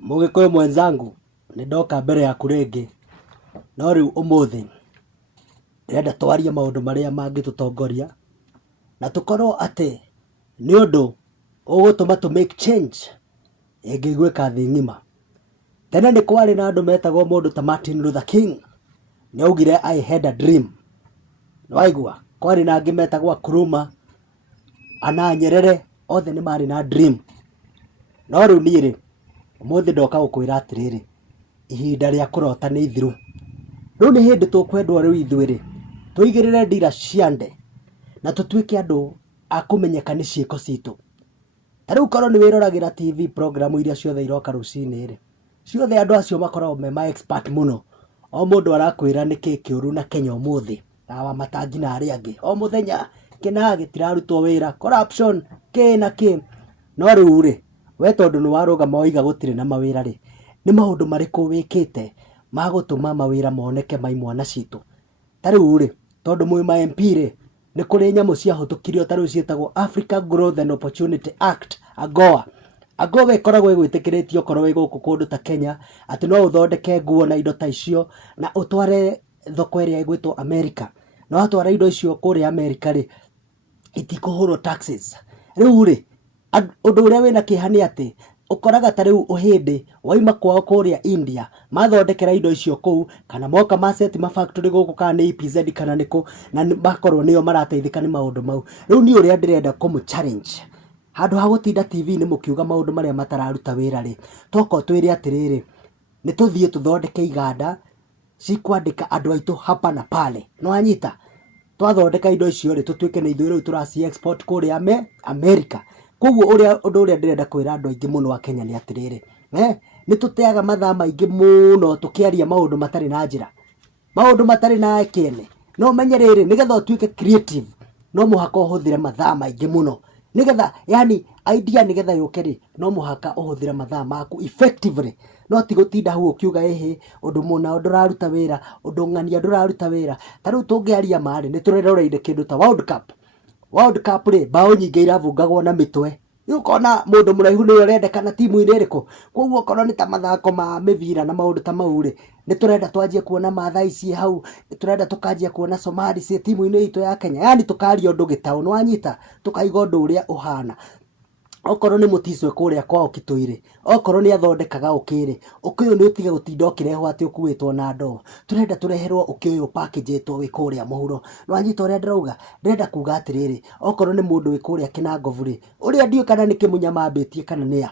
Mugikuyu mwenzangu, nindoka mbere yaku ringi no riu umuthi ndĩrenda twarie maundu maria mangĩtũtongoria na tukorwo ati ni undu ũgũtũma tu make change ĩngĩiguĩka thĩ ng'ima. Tene nĩ kwarĩ na andũ metagwo mũndũ ta Martin Luther King, nĩaugire I had a dream. Nĩwaigua, kwarĩ na angĩ metagwo Nkrumah, ana Nyerere, othe nĩ marĩ na dream. No rĩu niĩ rĩ, ũmũthĩ ndoka gũkwĩra atĩrĩrĩ, ihinda rĩa kũrota nĩ ithiru. Rĩu nĩ hĩndĩ tũkwendwo rĩu ithuĩ rĩ, tũigĩrĩre ndira ciande na tũtuĩke andũ a kũmenyeka nĩ ciĩko citũ. Ta rĩu korwo nĩ wĩroragĩra TV program iria ciothe iroka rũcinĩ rĩ, ciothe andũ acio makoragwo me ma expert mũno. O mũndũ arakwĩra nĩkĩĩ kĩũru na Kenya ũmũthĩ, na Wamatangi na arĩa angĩ. O mũthenya kĩna gĩtirarutwo wĩra, corruption, kĩ na kĩ. No rĩu rĩ, we tondũ nĩ warũgama waiga gũtirĩ na mawĩra rĩ, nĩ maũndũ marĩkũ wĩkĩte ma gũtũma mawĩra moneke ma imwana citũ? Ta rĩu rĩ, tondũ mwĩ ma MP rĩ, nĩ kũrĩ nyamũ ciahũtũkirio ta rĩu ciĩtagwo Africa Growth and Opportunity Act, AGOA. AGOA ĩkoragwo ĩgwĩtĩkĩrĩtio okorwo wĩ gũkũ kũndũ ta Kenya, atĩ no ũthondeke nguo na indo ta icio na ũtware thoko ĩrĩa ĩgwĩtwo America. Na watwara indo icio kũrĩa America rĩ, itikũhũrwo taxes. Rĩu rĩ, ũndũ ũrĩa wĩna kĩeha nĩ atĩ ũkoraga ta rĩu ũhĩndĩ waima kwao kũrĩa India, mathondekera indo icio kũu, kana moka maceti mafactory gũkũ kana nĩ EPZ kana nĩkũ, na makorwo nĩo marateithĩka nĩ maũndũ mau. Rĩu niĩ ũrĩa ndĩrenda kũmũ-challenge, handũ ha gũtinda TV-inĩ mũkiuga maũndũ marĩa matararuta wĩra rĩ, toko twĩre atĩrĩrĩ, nĩ tũthiĩ tũthondeke iganda cikwandĩka andũ aitũ hapa na pale. Nĩwanyita? Twathondeka indo icio rĩ, tũtuĩke nĩ ithuĩ rĩu tũraci export kũrĩa America. Koguo ũndũ ũrĩa ndĩrenda kwĩra andũ aingĩ mũno a Kenya nĩ atĩrĩrĩ, nĩ tũteaga mathaa maingĩ mũno tũkĩaria maũndũ matarĩ na njĩra, maũndũ matarĩ na kĩene. No menye rĩrĩ, nĩgetha ũtuĩke creative, no mũhaka ũhũthĩre mathaa maingĩ mũno. Nĩgetha, yani idea nĩgetha yũke rĩ, no mũhaka ũhũthĩre mathaa maku effectively. No ti gũtinda hau ũkiuga ũndũ mũna ndũraruta wĩra, ũndũ ng'ania ndũraruta wĩra. Ta rĩu tũngĩaria marĩ, nĩ tũreroreire kĩndũ ta World Cup. World Cup rĩ, mbaũ nyingĩ iravungagwo na mĩtwe. Rĩu ũkona mũndũ mũraihu nĩwe ũrendekana timu-inĩ ĩrĩkũ. Koguo okorwo nĩ ta mathako ma mĩbira na maũndũ ta mau rĩ, nĩ tũrenda twanjie kuona Maathai ciĩ hau, nĩ tũrenda tũkanjia kuona Somali ciĩ timu-inĩ itũ ya Kenya. Yani tũkaria ũndũ gĩtaũ, nĩwanyita? Tũkaiga ũndũ ũrĩa ũhana. Okorwo nĩ mũticwe kũrĩa kwao Kitui-rĩ, okorwo nĩ athondekaga ũkĩrĩ, ũkĩyũ nĩ ũtige gũtinda ũkĩrehwo atĩ ũkuĩtwo na ndoo. Tũrenda tũreherwo ũkĩyũ packagĩtwo wĩ kũrĩa mũhuro. Nĩwanyita ũrĩa ndĩrauga? Ndĩrenda kuga atĩrĩrĩ, okorwo nĩ mũndũ wĩ kũrĩa Kinangovu-rĩ, ũrĩa ndiũĩ kana nĩ Kĩmunya mambĩtie kana nĩa,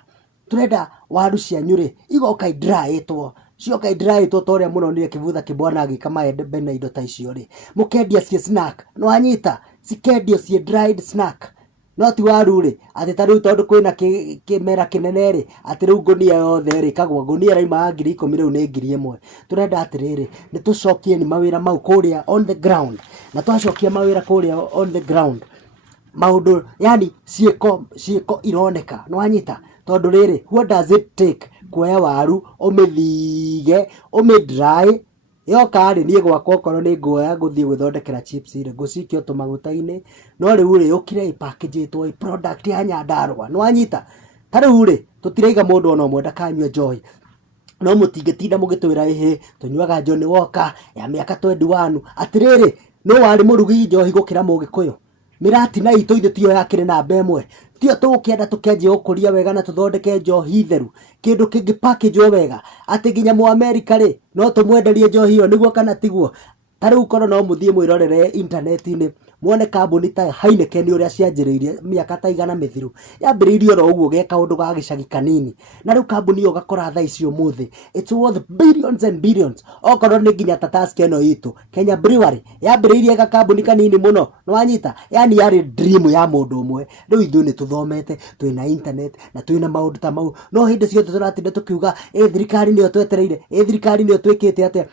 tũrenda waru cianyu-rĩ, igoka idryĩtwo, cioka idryĩtwo ta ũrĩa mũronire Kĩvutha Kĩbwana agĩka maembe na indo ta icio-rĩ, mũkendia ciĩ snack. Nĩwanyita? Cikendio ciĩ dried snack. No ti waru-rĩ, atĩ ta rĩu tondũ kwĩna kĩmera kĩnene-rĩ, atĩ rĩu ngũnia yothe-rĩ, kagwa ngũnia raima 10,000 rĩu nĩ 1,000. Tũrenda atĩrĩrĩ, nĩ tũcokie ni mawĩra mau kũrĩa on the ground. Na twacokia mawĩra kũrĩa on the ground, maũndũ yani ciĩko ironeka. Nĩwanyita? Tondũ rĩrĩ, what does it take kuoya waru ũmĩthige ũmĩdry, yoka-rĩ, niĩ gwakwa okorwo nĩ nguoya gũthiĩ gwĩthondekera chips-rĩ, ngũcikia tũmaguta-inĩ. No rĩu-rĩ, ũkire ĩpackagĩtwo product ya Nyandarua. Nĩwanyita? Ta rĩu-rĩ, tũtiraiga mũndũ ona ũmwe ndakanyua njohi, no mũtingĩtinda mũgĩtwĩra tũnyuaga Johnny Walker ya mĩaka 21. Atĩrĩrĩ, no warĩ mũrugi njohi gũkĩra Mũgĩkũyũ? Mĩratina itũ ithe tiyo yakĩrĩ namba ĩmwe? Tiyo tũgũkĩenda tũkĩanjia gũkũria wega na tũthondeke njohi theru, kĩndũ kĩngĩ package wega, atĩ nginya Mũamerika-rĩ, no tũmwenderie njohi ĩyo, nĩguo kana tiguo? Ta rĩu korwo no mũthiĩ mwĩrorere intaneti-inĩ, muone kambuni ta Heineken ũrĩa cianjĩrĩirie mĩaka ta igana mĩthiru. Yambĩrĩirie oro ũguo ge kaũndũ ga gĩcagi kanini, na rĩu kambuni ĩyo ũgakora thaa ici ũmũthĩ it's worth billions and billions. Okorwo nĩ nginya ta Tusker ĩno itũ, Kenya Brewery, yambĩrĩirie gakambuni kanini mũno. Nĩwanyita? Yani yarĩ dream ya mũndũ ũmwe. Rĩu ithuĩ nĩ tũthomete, twĩna internet na twĩna maũndũ ta mau, no hĩndĩ ciothe tũratinda tũkiuga thirikari nĩyo twetereire, thirikari nĩyo twĩkĩte atĩa.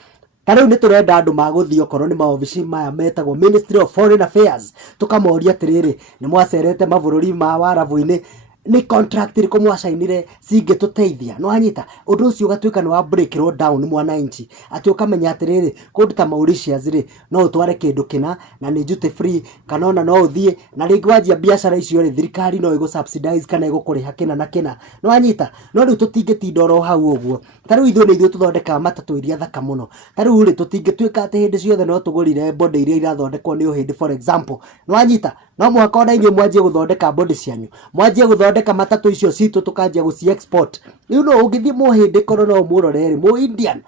Ta rĩu nĩ tũrenda andũ magũthiĩ okorwo nĩ maobici maya metagwo Ministry of Foreign Affairs, tũkamoria atĩrĩrĩ, nĩ mwacerete mabũrũri ma Warabu-inĩ, ni contract ri kumwacainire cingetuteithia no anyita undu ucio ugatuika ni wa break road down mwananchi ati ukamenya atiriri kundu ta Mauritius ri no utware kindu kina na ni duty free kana ona no uthie na ringi wanjia biashara icio ri thirikari no igo subsidize kana igo kuriha kina na kina no anyita no riu tutingetinda ro hau uguo tariu ithu ni ithu tuthondeka matatu iria thaka muno tariu ri tutingetuika ati hindi ciothe no tugurire body iria irathondekwo ni uhindi for example no anyita no mwaka ona inyu mwanjie guthondeka body cianyu mwanjie guthondeka matatu icio citu tukanjia guci export riu no ugithie muhindi kono no murorere mu Indian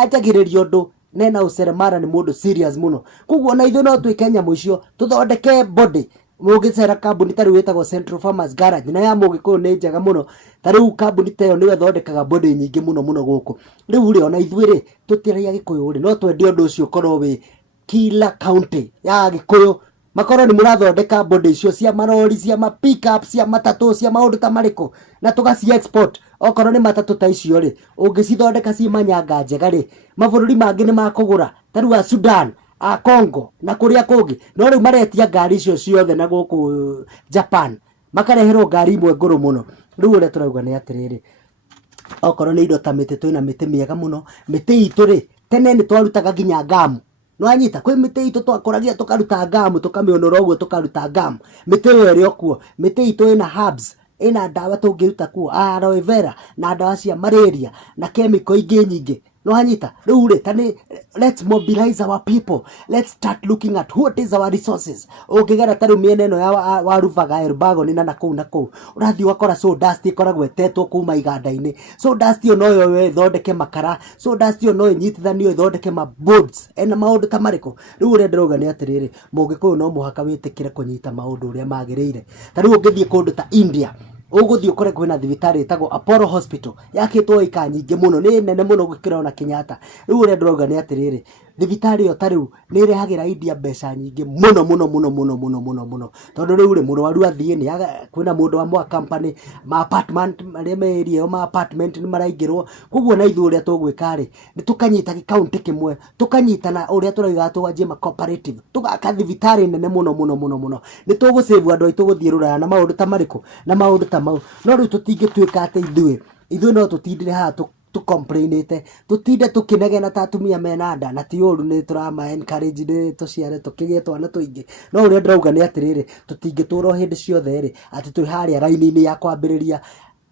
ajagiririo ndu nena useremara ni mundu serious muno kuguo na ithu no twikenya muicio tuthondeke body mugicera kambuni tari wetagwo Central Farmers Garage na ya mugikuyu ni njega muno tari kambuni tayo niwe thondekaga body nyingi muno muno guku riu ri ona ithuire tutiraia gikuyu ri no twende undu ucio korwo wi kila county ya gikuyu makoro ni murathondeka body icio cia marori cia ma pick up cia matatu cia maundu ta mariko na tugaci export okorwo ni matatu ta icio ri ungicithondeka ci manyanga njega ri mabururi mangi ni makugura tari wa Sudan a Congo na kuria kungi no riu maretia ngari icio ciothe na guku Japan makareherwo ngari imwe nguru muno riu ure turauga ni atiriri okorwo ni indo ta miti twina miti miega muno miti itu ri tene ni twarutaga ginya ngamu no anyita kwi miti itu twakoragia tukaruta ngamu tukamionora uguo tukaruta ngamu miti yo ri okuo miti itu ina herbs ina dawa tungiruta kuo aloe vera na dawa cia malaria na chemical ingi nyingi no anyita riu ri tani let's mobilize our people let's start looking at what is our resources ungigera tari miene eno ya waruvaga Elbago ni na kou urathi wakora so dust ikoragwo etetwo kuma iganda-ini so dust yo no yo thondeke makara so dust yo no nyitithanio thondeke ma boards ena maundu ta mariko riu uri ndiroga ni atiriri mugikuyu no muhaka witikire kunyita maundu uria magirire tari ungithie kundu ta India uguthie ukore kwina thibitari itago Apollo Hospital yakitwo ika nyingi muno ni nene muno gukira ona Kenyatta riu uri ndiroga ni atiriri thibitari yo tariu ni irehagira India mbeca nyingi muno tondu riu ri murwaru athie ni kwina mundu wa mwa company ma apartment maria meria ma apartment ni maraingirwo kuguo na ithu uria tugwika ri ni tukanyita county kimwe tukanyitana uria turaiga twanjie ma cooperative tugaka thibitari nene muno ni tugusave andu aitu guthie ruraya na maundu ta mariko na maundu ta mau no riu tutingituika ate ithuĩ no tutindire haha tu complainite tutinde tukinegena ta atumia mena nda na ti uru ni turama encourage ni tuciare tukigie twana tuingi no uria ndirauga ni atiriri tutingitura hindi ciothe ri ati turi haria raini-ini ya kwambiriria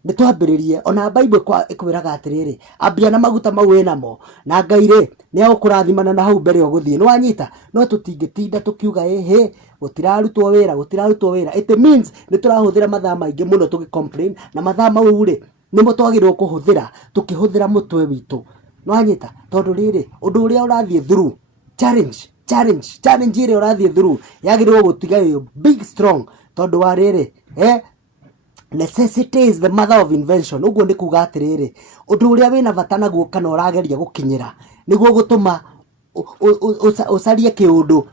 ni twambiririe ona Bible ikwiraga atiriri ambia na maguta mau enamo na Ngai ri ni agukurathimana na hau mbere uguthie no anyita no tutingitinda tukiuga he gutirarutwo wira it means ni turahuthira mathaa maingi muno tugicomplain na mathaa mau ri nimo twagirwo kuhuthira tukihuthira mutwe witu no anyita tondu riri undu uria urathie through challenge ire urathie through yagirwo gutiga yo big strong tondu wa riri necessity is the mother of invention uguo ni kuga atiriri undu uria wina bata naguo kana urageria gukinyira niguo gutuma ucarie kiundu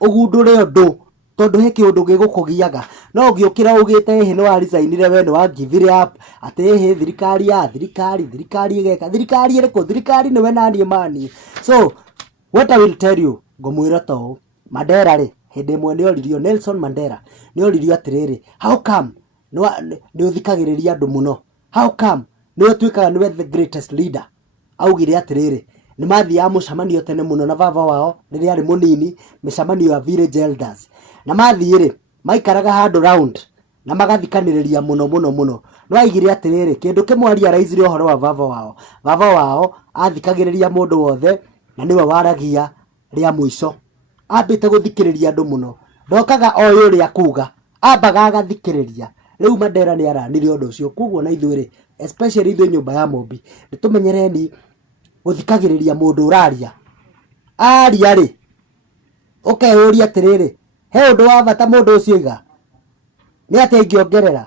ugundure undu tondu he kiundu gigukugiaga no giukira ugite he no arisainire we no give up ate he thirikari igeka thirikari iriko thirikari ni we nani mani so what I will tell you ngomwira to Mandela ri hindi mwe ni oririo Nelson Mandela ni oririo atiriri how come ni uthikagiriria andu muno how come ni utuikaga niwe the greatest leader augire atiriri ni mathia mucamanio tene muno na baba wao riria ari munini micamanio ya village elders na mathire maikaraga handu round na magathikaniriria muno no aigire atiriri kindu kimwe ari araizire uhoro wa baba wao athikagiriria mundu wothe na niwe waragia ria muico ambite guthikiriria andu muno ndokaga o yuri akuga ambaga agathikiriria riu Mandela ni aranire undu ucio kuguo na ithuĩ especially ithuĩ nyumba ya Mombi nitumenyereni guthikagiriria mundu uraria aria ri ukeyuria atiriri he undu wa bata mundu ucio iga ni ate ingiongerera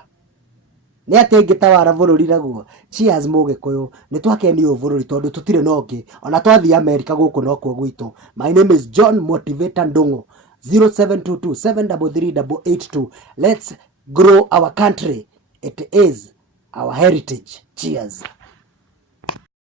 ni ate ingitawara bururi naguo cheers mugikuyu ni twakenio bururi tondu tutire nongi ona twathi America guku no kwa gwitu my name is John Motivator Ndungu 0722733882 let's grow our country. It is our heritage. Cheers.